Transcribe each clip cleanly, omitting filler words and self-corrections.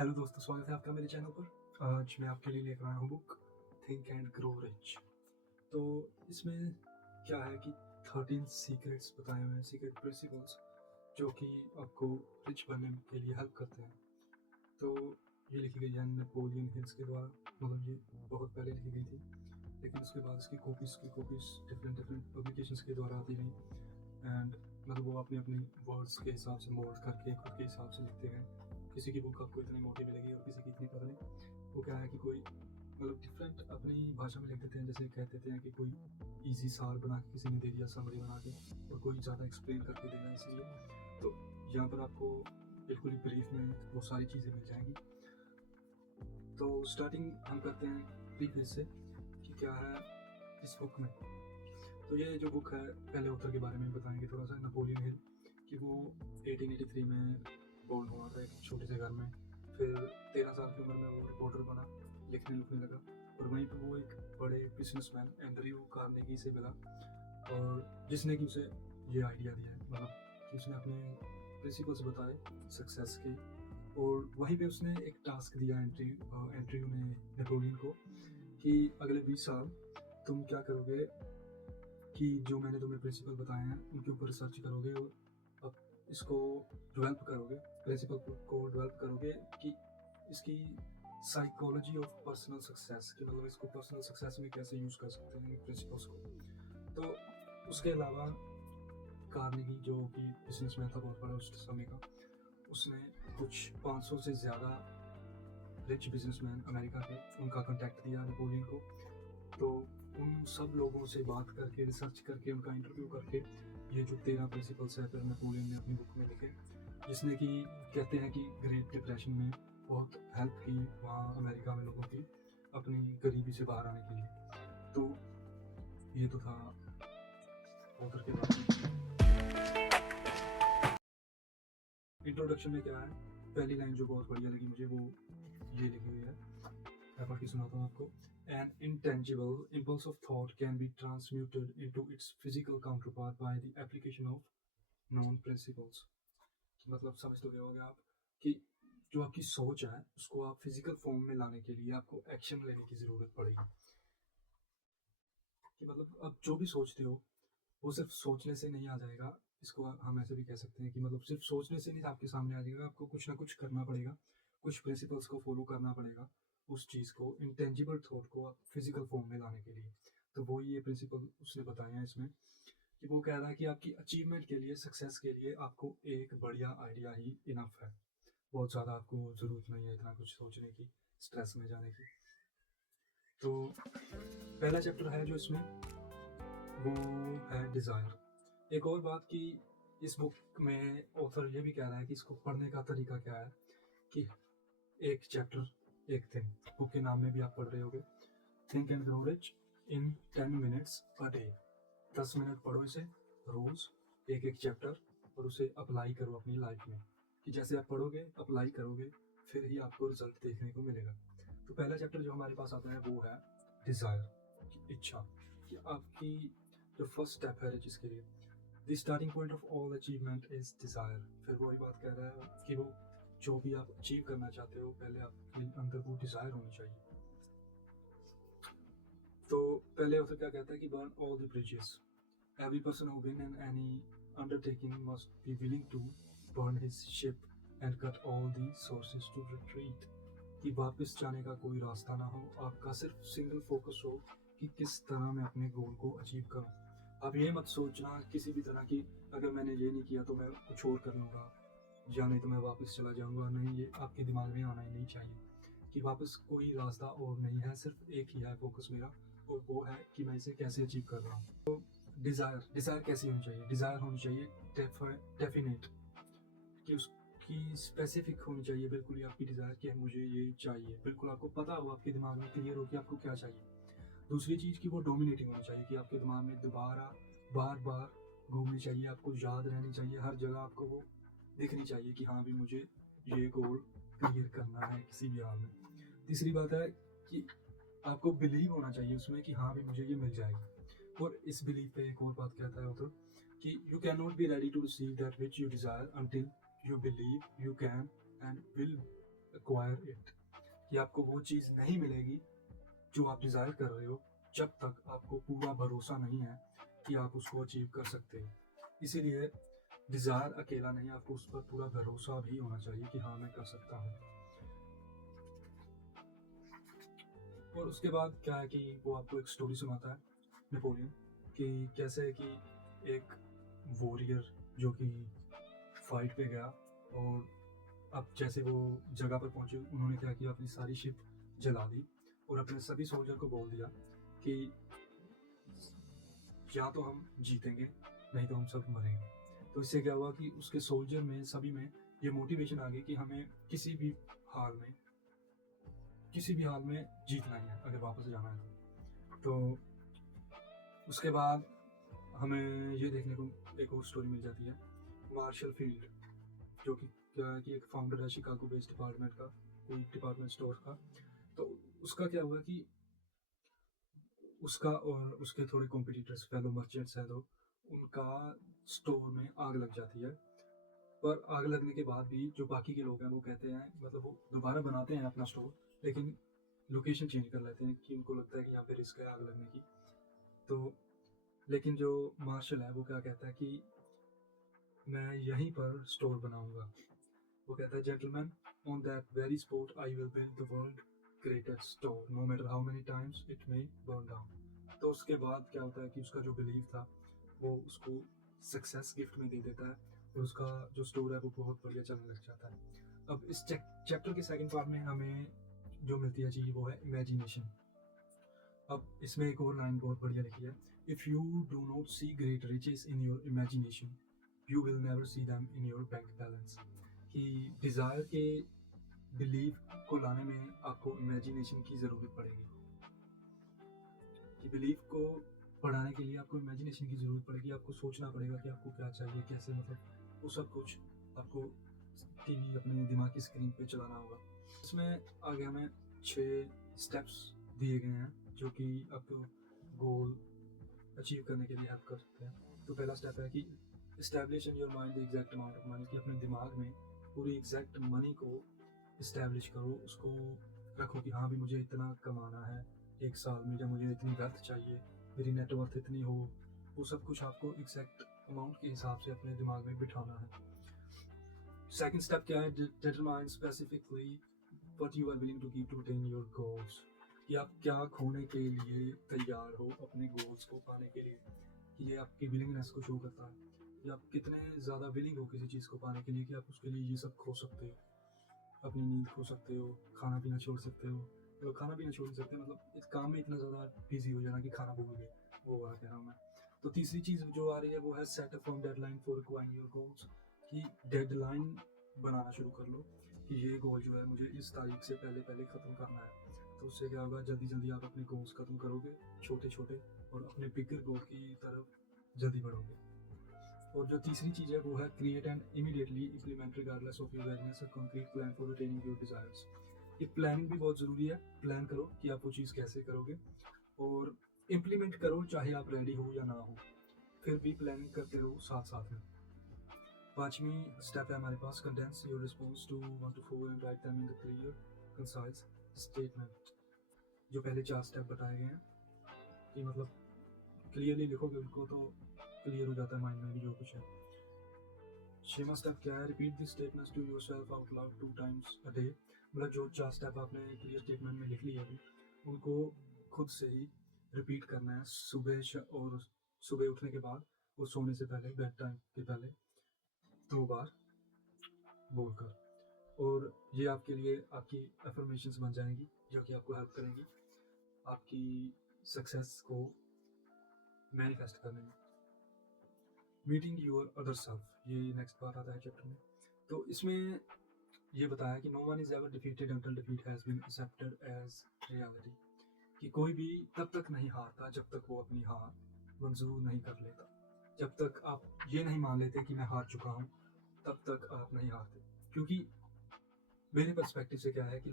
Hello दोस्तों, स्वागत है आपका मेरे चैनल पर। आज मैं आपके लिए लेकर आया हूँ book think and grow rich. तो इसमें क्या है कि 13 सीक्रेट्स बताए हुए हैं, सीक्रेट प्रिंसिपल्स जो कि आपको रिच बनने के लिए हेल्प करते हैं। तो ये लिखी गई है नेपोलियन हिल्स के द्वारा, मतलब ये बहुत पहले लिखी गई थी, लेकिन उसके बाद इसकी कॉपीज़ डिफरेंट डिफरेंट पब्लिकेशंस के द्वारा आती गई। एंड मतलब वो अपने अपने वर्ड्स के हिसाब से मोल्ड करके खुद के हिसाब से लिखते गए। किसी की बुक आपको इतनी मोटी मिलेगी और किसी की इतनी पतली। वो क्या है कि कोई मतलब डिफरेंट अपनी भाषा में लिख देते हैं, जैसे कह देते हैं कि कोई इजी सार बना के किसी ने दे दिया, समरी बना के, और कोई ज़्यादा एक्सप्लेन करके देगा। इसलिए तो यहाँ पर आपको बिल्कुल ही ब्रीफ में वो सारी चीज़ें मिल जाएंगी। तो स्टार्टिंग हम करते हैं प्रीफेस से कि क्या है इस बुक में। तो ये जो बुक है, पहले ऑथर के बारे में बताएंगे थोड़ा सा। नेपोलियन हिल कि वो 1883 में बोर्न हुआ था एक छोटे से घर में। फिर 13 साल की उम्र में वो रिपोर्टर बना, लिखने लिखने लगा, और वहीं पर वो एक बड़े बिजनेसमैन एंड्रयू कार्नेगी से मिला, और जिसने कि उसे ये आइडिया दिया, मतलब कि उसने अपने प्रिंसिपल्स बताए सक्सेस के। और वहीं पे उसने एक टास्क दिया एंड्रयू ने नेपोलियन को कि अगले 20 साल तुम क्या करोगे कि जो मैंने तुम्हें प्रिंसिपल बताए हैं उनके ऊपर रिसर्च करोगे, और अब इसको डेवलप करोगे, प्रिंसिपल को डेवलप करोगे कि इसकी साइकोलॉजी ऑफ पर्सनल सक्सेस, कि मतलब इसको पर्सनल सक्सेस में कैसे यूज़ कर सकते हैं प्रिंसिपल्स को। तो उसके अलावा कार्नेगी जो कि बिजनेसमैन था बहुत बड़ा उस समय का, उसने कुछ 500 से ज़्यादा रिच बिजनेसमैन अमेरिका के, उनका कॉन्टैक्ट दिया नेपोलियन को। तो उन सब लोगों से बात करके, रिसर्च करके, उनका इंटरव्यू करके ये जो 13 प्रिंसिपल्स है फिर नेपोलियन ने अपनी बुक में लिखे, जिसने कि कहते हैं कि ग्रेट डिप्रेशन में बहुत हेल्प की वहाँ अमेरिका में लोगों की अपनी गरीबी से बाहर आने के लिए। तो ये तो था ऑथर के बारे में। इंट्रोडक्शन में क्या है, पहली लाइन जो बहुत बढ़िया लगी मुझे वो ये लिखी हुई है, मैं पढ़ के सुनाता हूँ आपको। An intangible impulse of thought can be transmuted into its physical counterpart by the application of known principles। मतलब समझ तो गए होंगे आप कि जो आपकी सोच है उसको आप फिजिकल फॉर्म में लाने के लिए आपको एक्शन लेने की ज़रूरत पड़ेगी। कि मतलब आप जो भी सोचते हो वो सिर्फ सोचने से नहीं आ जाएगा। इसको हम ऐसे भी कह सकते हैं कि मतलब सिर्फ सोचने से नहीं आपके सामने आ जाएगा, आपको कुछ ना कुछ करना पड़ेगा, कुछ प्रिंसिपल्स को फॉलो करना पड़ेगा उस चीज़ को, इंटेंजिबल थॉट को आप फिजिकल फॉर्म में लाने के लिए। तो वो ये प्रिंसिपल उसने बताए हैं इसमें, कि वो कह रहा है कि आपकी अचीवमेंट के लिए, सक्सेस के लिए आपको एक बढ़िया आइडिया ही इनफ है। बहुत ज़्यादा आपको ज़रूरत नहीं है इतना कुछ सोचने की, स्ट्रेस में जाने की। तो पहला चैप्टर है जो इसमें वो है डिज़ायर। एक और बात कि इस बुक में ऑथर ये भी कह रहा है कि इसको पढ़ने का तरीका क्या है, कि एक चैप्टर एक थिंग, बुक के नाम में भी आप पढ़ रहे होगे, think and grow rich in 10 minutes a day. 10 minute पढ़ो इसे रोज़, एक एक चैप्टर, और उसे अप्लाई करो अपनी लाइफ में। कि जैसे आप पढ़ोगे, अप्लाई करोगे, फिर ही आपको रिजल्ट देखने को मिलेगा। तो पहला चैप्टर जो हमारे पास आता है वो है डिज़ायर, इच्छा, कि आपकी जो फर्स्ट स्टेप है जिसके लिए the starting point of all achievement is desire. फिर वही बात कह रहा है कि वो जो भी आप अचीव करना चाहते हो पहले आपके अंदर वो डिज़ायर होनी चाहिए। तो पहले ऑथर क्या कहता है कि burn all the bridges. Every person who win in any undertaking must be willing to burn his ship and cut all the sources to retreat. कि वापस जाने का कोई रास्ता ना हो, आपका सिर्फ सिंगल फोकस हो कि किस तरह मैं अपने गोल को अचीव करूं। आप ये मत सोचना किसी भी तरह की, अगर मैंने ये नहीं किया तो मैं कुछ और कर लूँगा, या नहीं तो मैं वापस चला जाऊँगा। नहीं, ये आपके दिमाग में आना ही नहीं चाहिए कि वापस कोई रास्ता और नहीं है, सिर्फ एक ही है फोकस मेरा, और वो है कि मैं इसे कैसे अचीव कर रहा हूँ। तो डिज़ायर कैसी होनी चाहिए? डिज़ायर होनी चाहिए डेफिनेट, कि उसकी स्पेसिफिक होनी चाहिए बिल्कुल ही आपकी डिज़ायर, कि मुझे ये चाहिए, बिल्कुल आपको पता हो, आपके दिमाग में क्लियर हो कि आपको क्या चाहिए। दूसरी चीज़ कि वो डोमिनेटिंग होनी चाहिए, कि आपके दिमाग में दोबारा बार बार घूमनी चाहिए, आपको याद रहनी चाहिए, हर जगह आपको वो दिखनी चाहिए कि हाँ भी मुझे ये गोल क्लियर करना है किसी भी हाल में। तीसरी बात है कि आपको बिलीव होना चाहिए उसमें कि हाँ भी मुझे ये मिल जाएगी। और इस बिलीव पे एक और बात कहता है तो कि you can not be ready to receive that which you desire until you believe you can and will acquire it, कि आपको वो चीज़ नहीं मिलेगी जो आप डिज़ायर कर रहे हो जब तक आपको पूरा भरोसा नहीं है कि आप उसको अचीव कर सकते हो। इसीलिए डिज़ायर अकेला नहीं, आपको उस पर पूरा भरोसा भी होना चाहिए कि हाँ, मैं कर सकता हूँ। और उसके बाद क्या है कि वो आपको एक स्टोरी सुनाता है, नेपोलियन, कि कैसे कि एक वॉरियर जो कि फाइट पे गया, और अब जैसे वो जगह पर पहुंचे, उन्होंने क्या किया, अपनी सारी शिप जला दी और अपने सभी सोल्जर को बोल दिया कि या तो हम जीतेंगे, नहीं तो हम सब मरेंगे। तो इससे क्या हुआ कि उसके सोल्जर में, सभी में ये मोटिवेशन आ गई कि हमें किसी भी हाल में जीतना ही है अगर वापस जाना है तो। उसके बाद हमें ये देखने को एक और स्टोरी मिल जाती है, मार्शल फील्ड, जो कि क्या है कि एक फाउंडर है शिकागो बेस्ड डिपार्टमेंट का, कोई डिपार्टमेंट स्टोर का। तो उसका क्या हुआ कि उसका और उसके थोड़े कॉम्पिटिटर्स, फेलो मर्चेंट्स हैं, तो उनका स्टोर में आग लग जाती है। पर आग लगने के बाद भी जो बाकी के लोग हैं वो कहते हैं, मतलब वो दोबारा बनाते हैं अपना स्टोर, लेकिन लोकेशन चेंज कर लेते हैं कि उनको लगता है कि यहाँ पे रिस्क है आग लगने की। तो लेकिन जो मार्शल है वो क्या कहता है कि मैं यहीं पर स्टोर बनाऊंगा। वो कहता है, gentleman, on that very spot I will build the world greatest store, no matter how many times it may burn down. तो उसके बाद क्या होता है कि उसका जो बिलीव था वो उसको सक्सेस गिफ्ट में दे देता है, और उसका जो स्टोर है वो बहुत बढ़िया चलने लग जाता है। अब इस चैप्टर के सेकंड पार्ट में हमें जो मिलती है चीज़ वो है इमेजिनेशन। अब इसमें एक और लाइन बहुत बढ़िया लिखी है, if you do not see great riches in your imagination you will never see them in your bank balance. कि डिज़ायर के बिलीव को लाने में आपको इमेजिनेशन की ज़रूरत पड़ेगी, कि बिलीव को बढ़ाने के लिए आपको इमेजिनेशन की ज़रूरत पड़ेगी। आपको सोचना पड़ेगा कि आपको क्या चाहिए, कैसे, मतलब वो सब कुछ आपको टीवी अपने दिमाग की स्क्रीन पे चलाना होगा। इसमें आगे हमें 6 स्टेप्स दिए गए हैं जो कि आपको गोल अचीव करने के लिए हेल्प कर सकते हैं। तो पहला स्टेप है कि establish in your mind the exact amount of money, कि अपने दिमाग में पूरी एग्जैक्ट मनी को इस्टेब्लिश करो, उसको रखो कि हाँ भी मुझे इतना कमाना है एक साल में, या मुझे इतनी वर्थ चाहिए, मेरी नेटवर्थ इतनी हो। वो सब कुछ आपको एग्जैक्ट अमाउंट के हिसाब से अपने दिमाग में बिठाना है। सेकंड स्टेप क्या है, determine specifically what you are willing to give to attain your goals, कि आप क्या खोने के लिए तैयार हो अपने गोल्स को पाने के लिए, कि ये आपकी विलिंगनेस को शो करता है कि आप कितने ज़्यादा विलिंग हो किसी चीज़ को पाने के लिए, कि आप उसके लिए ये सब खो सकते हो, अपनी नींद खो सकते हो, खाना पीना छोड़ सकते हो। तो खाना पीना छोड़ सकते हैं, मतलब इस काम में इतना ज़्यादा बिजी हो जाना कि खाना भूल गए, वो वाला कह रहा हूँ मैं। तो तीसरी चीज़ जो आ रही है वो है set a firm deadline for acquiring your goals, कि डेडलाइन बनाना शुरू कर लो कि ये गोल जो है मुझे इस तारीख से पहले पहले ख़त्म करना है। तो उससे क्या होगा, जल्दी जल्दी आप अपने गोल्स ख़त्म करोगे छोटे छोटे, और अपने बिगर गोल की तरफ जल्दी बढ़ोगे। और जो तीसरी चीज़ है वो है create and immediately implement regardless of your redness a concrete plan for attaining your desires. ये प्लानिंग भी बहुत ज़रूरी है, प्लान करो कि आप वो चीज़ कैसे करोगे, और इम्प्लीमेंट करो चाहे आप रेडी हो या ना हो, फिर भी प्लानिंग करते रहो साथ साथ में। पांचवी स्टेप है हमारे पास, condense your response to 1 to 4 and write them in the clear concise statement. जो पहले 4 स्टेप बताए गए हैं कि मतलब क्लियरली लिखोगे उनको तो क्लियर हो जाता है माइंड में भी जो कुछ है। 6वां स्टेप क्या है, repeat this statements to yourself out loud 2 times a day। मतलब जो 4 स्टेप आपने क्लियर स्टेटमेंट में लिख लिए अभी, उनको खुद से ही रिपीट करना है और सुबह उठने के बाद और सोने से पहले, बेड टाइम के पहले 2 बार बोलकर। और ये आपके लिए आपकी एफर्मेशंस बन जाएंगी जो कि आपको हेल्प करेंगी आपकी सक्सेस को मैनिफेस्ट करने में। मीटिंग यूर अदर सेल्फ, ये नेक्स्ट पार्ट आता है चैप्टर में। तो इसमें ये बताया कि no one is ever defeated until defeat has been accepted as reality, कि कोई भी तब तक नहीं हारता जब तक वो अपनी हार मंजूर नहीं कर लेता। जब तक आप ये नहीं मान लेते कि मैं हार चुका हूँ, तब तक आप नहीं हारते। क्योंकि मेरे पर्सपेक्टिव से क्या है कि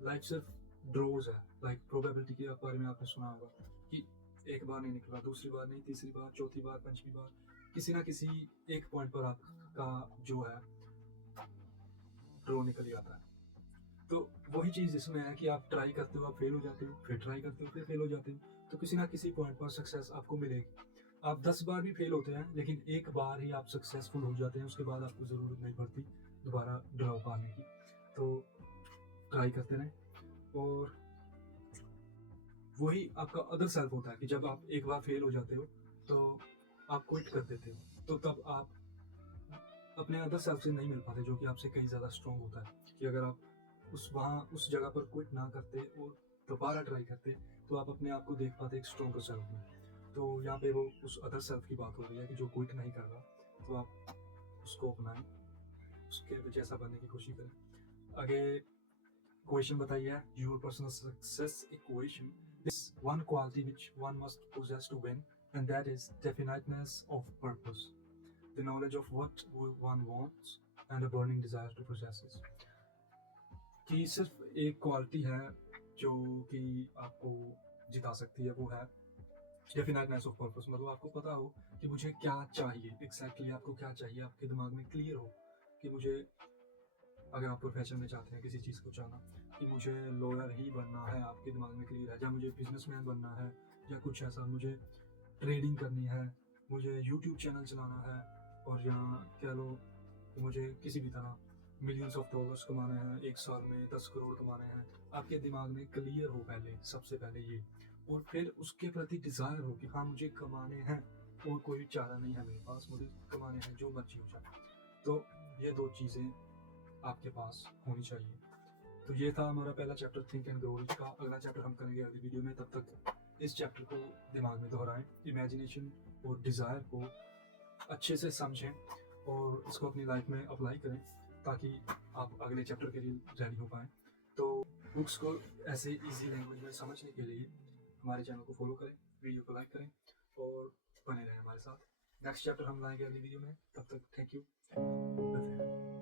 लाइफ सिर्फ ड्रॉज है, लाइक प्रोबेबिलिटी के बारे में आपने सुना होगा कि एक बार नहीं निकला, दूसरी बार नहीं, तीसरी बार, चौथी बार, पंचवी बार, किसी ना किसी एक पॉइंट पर आपका जो है ड्रॉ निकल ही आता है। तो वही चीज़ इसमें है कि आप ट्राई करते हो, आप फेल हो जाते हो, फिर ट्राई करते हो, फिर फेल हो जाते हो, तो किसी ना किसी पॉइंट पर सक्सेस आपको मिलेगी। आप 10 बार भी फेल होते हैं, लेकिन एक बार ही आप सक्सेसफुल हो जाते हैं, उसके बाद आपको ज़रूरत नहीं पड़ती दोबारा ड्रॉप आने की। तो ट्राई करते रहें, और वही आपका अदर सेल्फ होता है कि जब आप एक बार फेल हो जाते हो तो आप क्विट कर देते हो, तो तब आप अपने अदर सेल्फ से नहीं मिल पाते, जो कि आपसे कहीं ज़्यादा स्ट्रॉन्ग होता है। कि अगर आप उस जगह पर क्विट ना करते और दोबारा ट्राई करते, तो आप अपने आप को देख पाते एक स्ट्रॉन्गर सेल्फ में। तो यहाँ पे वो उस अदर सेल्फ की बात हो रही है कि जो क्विट नहीं कर रहा, तो आप उसको अपनाएं, उसके जैसा बनने की कोशिश करें। आगे क्वेश्चन बताइए, your personal success equation, this one quality which one must possess to win, and that is definiteness of purpose, the knowledge of what one wants, and a burning desire to possess it। कि सिर्फ एक quality है जो कि आपको जिता सकती है, वो है डेफिनेटनेस ऑफ पर्पस। मतलब आपको पता हो कि मुझे क्या चाहिए, एग्जैक्टली आपको क्या चाहिए, आपके दिमाग में क्लियर हो कि मुझे, अगर आप प्रोफेशन में चाहते हैं किसी चीज़ को चाहना कि मुझे लॉयर ही बनना है, आपके दिमाग में क्लियर है, या मुझे बिजनेसमैन बनना है, या कुछ ऐसा, मुझे ट्रेडिंग करनी है, मुझे यूट्यूब चैनल चलाना है, और या कह लो कि मुझे किसी भी तरह मिलियंस ऑफ डॉलर्स कमाने हैं, एक साल में 10 करोड़ कमाने हैं। आपके दिमाग में क्लियर हो पहले, सबसे पहले ये, और फिर उसके प्रति डिज़ायर हो कि हाँ मुझे कमाने हैं, और कोई चारा नहीं है मेरे पास, मुझे कमाने हैं, जो मर्जी हो जाए। तो ये दो चीज़ें आपके पास होनी चाहिए। तो ये था हमारा पहला chapter, think and grow rich का। अगला चैप्टर हम करेंगे अगली वीडियो में। तब तक इस चैप्टर को दिमाग में दोहराएं, इमेजिनेशन और डिज़ायर को अच्छे से समझें, और इसको अपनी लाइफ में अप्लाई करें, ताकि आप अगले चैप्टर के लिए रेडी हो पाएँ। तो बुक्स को ऐसे ईजी लैंग्वेज में समझने के लिए हमारे चैनल को फॉलो करें, वीडियो को लाइक करें, और बने रहें हमारे साथ। नेक्स्ट चैप्टर हम लाएंगे अगली वीडियो में। तब तक थैंक यू।